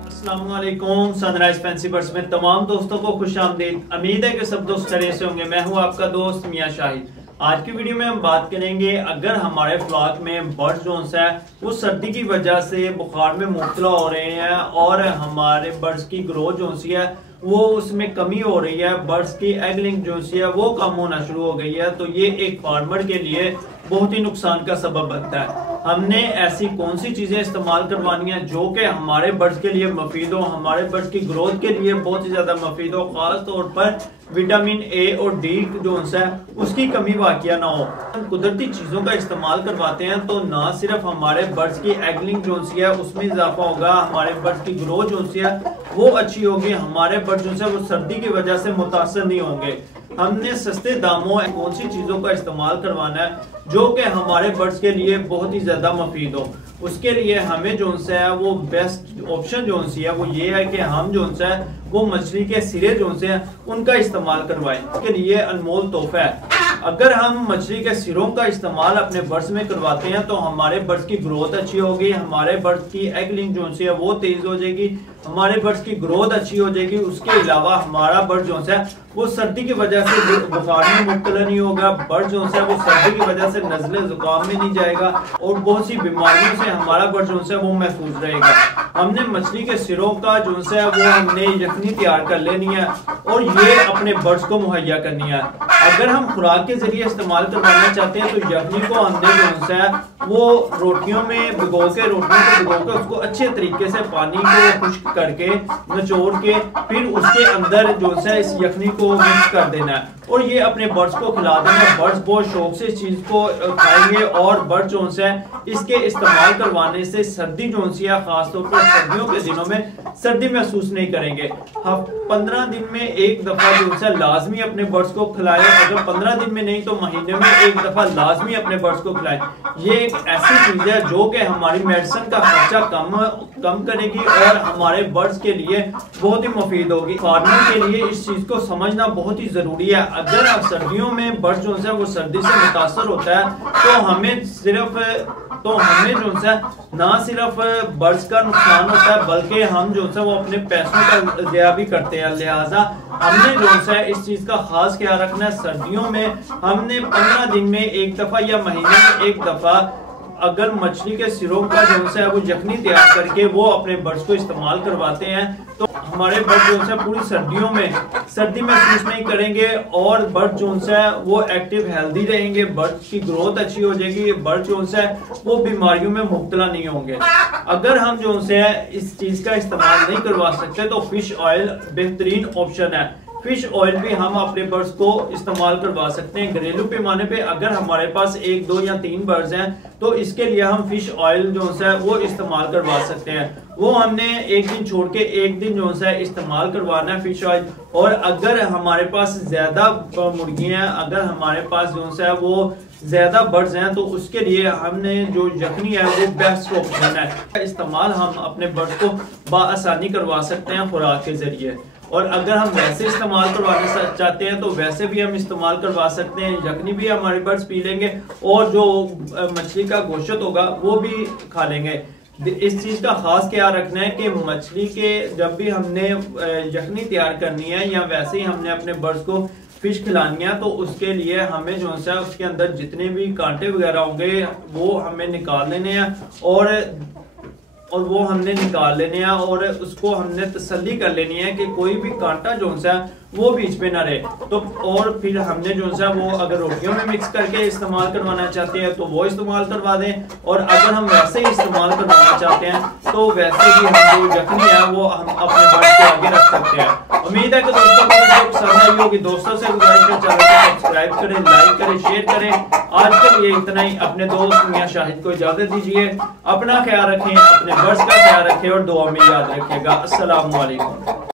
अस्सलामुअलैकुम। Sunrise fancy birds में तमाम दोस्तों को खुश आमदीद। उम्मीद है कि सब दोस्त खैरियत से होंगे। मैं हूं आपका दोस्त मियां शाहिद। आज की वीडियो में हम बात करेंगे, अगर हमारे फ्लॉक में बर्ड्स जो है वो सर्दी की वजह से बुखार में मुब्तला हो रहे हैं और हमारे बर्ड्स की ग्रोथ जो है वो उसमें कमी हो रही है, बर्ड्स की एगलिंग जो है वो कम होना शुरू हो गई है, तो ये एक फार्मर के लिए बहुत ही नुकसान का सबब बनता है। हमने ऐसी कौन सी चीजें इस्तेमाल करवानी है जो कि हमारे बर्ड्स के लिए मुफीद हो, हमारे बर्ड्स की ग्रोथ के लिए बहुत ही ज्यादा मुफीद हो, खास तौर पर विटामिन ए और डी जो है उसकी कमी वाकया ना हो। हम कुदरती चीजों का इस्तेमाल करवाते हैं तो ना सिर्फ हमारे बर्ड्स की एगलिंग जो है उसमें इजाफा होगा, हमारे बर्ड्स की ग्रोथ जो है वो अच्छी होगी, हमारे बर्ड्स जो है वो सर्दी की वजह से मुतासर नहीं होंगे। हमने सस्ते दामों कौन सी चीजों का इस्तेमाल करवाना है जो कि हमारे बर्ड्स के लिए बहुत ही ज्यादा मुफीद हो। उसके लिए हमें जो है वो बेस्ट ऑप्शन जो है वो ये है कि हम जो है वो मछली के सिरे जो है उनका इस्तेमाल करवाएं। इसके लिए अनमोल तोहफा है। अगर हम मछली के सिरों का इस्तेमाल अपने बर्ड्स में करवाते हैं तो हमारे बर्ड्स की ग्रोथ अच्छी होगी, हमारे बर्ड्स की एगलिंग जो है वो तेज हो जाएगी, हमारे बर्ड्स की ग्रोथ अच्छी हो जाएगी। उसके अलावा हमारा बर्ड जो है वो सर्दी की वजह से बुखार में मुब्तला नहीं होगा, बर्ड जो है वो सर्दी की वजह से नज़ले जुकाम में नहीं जाएगा और बहुत सी बीमारियों से हमारा बर्ड जो है वो महफूज रहेगा। हमने मछली के सिरों का जो है वो हमने यखनी तैयार कर लेनी है और ये अपने बर्ड्स को मुहैया करनी है। अगर हम खुराक के जरिए इस्तेमाल करवाना चाहते हैं तो यखनी को हमने जो है वो रोटियों में भिगो के उसको अच्छे तरीके से पानी को खुश्क करके निचोड़ के फिर उसके अंदर जो है इस यखनी को मिक्स कर देना है और ये अपने बर्ड्स को खिला देना है। बर्ड्स बहुत शौक से इस चीज को खाएंगे और बर्ड जो है इसके इस्तेमाल करवाने से सर्दी जो है खासतौर पर सर्दियों के दिनों में सर्दी महसूस नहीं करेंगे। 15 दिन में एक दफा जो है लाजमी अपने बर्ड्स को खिलाएं, अगर 15 दिन में नहीं तो महीने में एक दफा लाजमी अपने बर्ड्स को खिलाएं। ये एक ऐसी चीज है जो कि हमारी मेडिसिन का खर्चा कम करेगी और हमारे बर्ड्स के लिए बहुत ही मुफीद होगी। फार्मिंग के लिए इस चीज को समझना बहुत ही जरूरी है। अगर आप सर्दियों में बर्ड्स जो है वो सर्दी से मुतासर होता है तो हमें जो है ना सिर्फ बर्ड्स का नुकसान होता है बल्कि हम जो है वो अपने पैसों का ज़िया भी करते हैं। लिहाजा हमने जो है इस चीज का खास ख्याल रखना है। सर्दियों में हमने 15 दिन में एक दफा या महीने में एक दफा अगर मछली के सिरों का जो है वो यखनी तैयार करके वो अपने बर्ड्स को इस्तेमाल करवाते हैं तो हमारे बर्ड जो है पूरी सर्दियों में सर्दी महसूस नहीं करेंगे और बर्ड जो है वो एक्टिव हेल्दी रहेंगे, बर्ड की ग्रोथ अच्छी हो जाएगी, बर्ड जो है वो बीमारियों में मुब्तला नहीं होंगे। अगर हम जो है इस चीज का इस्तेमाल नहीं करवा सकते तो फिश ऑयल बेहतरीन ऑप्शन है। फिश ऑयल भी हम अपने बर्ड्स को इस्तेमाल करवा सकते हैं घरेलू पैमाने पे। अगर हमारे पास 1, 2 या 3 बर्ड्स हैं तो इसके लिए हम फिश ऑयल जो है वो इस्तेमाल करवा सकते हैं। वो हमने एक दिन छोड़ के एक दिन जो है इस्तेमाल करवाना है फिश ऑयल। और अगर हमारे पास ज्यादा मुर्गियां हैं, अगर हमारे पास जो है वो ज्यादा बर्ड्स हैं तो उसके लिए हमने जो यखनी है वो बेस्ट ऑप्शन है। इस्तेमाल हम अपने बर्ड्स को बआसानी करवा सकते हैं खुराक के जरिए। और अगर हम वैसे इस्तेमाल करवाना चाहते हैं तो वैसे भी हम इस्तेमाल करवा सकते हैं। यखनी भी हमारे बर्ड्स पी लेंगे और जो मछली का गोश्त होगा वो भी खा लेंगे। इस चीज का खास ख्याल रखना है कि मछली के जब भी हमने यखनी तैयार करनी है या वैसे ही हमने अपने बर्ड्स को फिश खिलानी है तो उसके लिए हमें जो है उसके अंदर जितने भी कांटे वगैरह होंगे वो हमें निकाल लेने हैं और वो हमने निकाल लेने हैं और उसको हमने तसल्ली कर लेनी है कि कोई भी कांटा जो है वो बीच पे ना रहे। तो और फिर हमने जो है वो अगर रोटियों में मिक्स करके इस्तेमाल करवाना चाहते हैं तो वो इस्तेमाल करवा दें और अगर हम वैसे ही इस्तेमाल करवाना चाहते हैं तो वैसे भी हम जो यखनी है वो हम अपने बर्ड के आगे रख सकते हैं। उम्मीद है कि दोस्तों को वीडियो पसंद आई होगी। दोस्तों से गुजारिश है चैनल को सब्सक्राइब करें, लाइक करें, शेयर करें। आज के लिए इतना ही। अपने दोस्त मियां शाहिद को इजाजत दीजिए। अपना ख्याल रखें, अपने बर्ड्स का ख्याल रखें और दुआ में याद रखिएगा। अस्सलाम वालेकुम।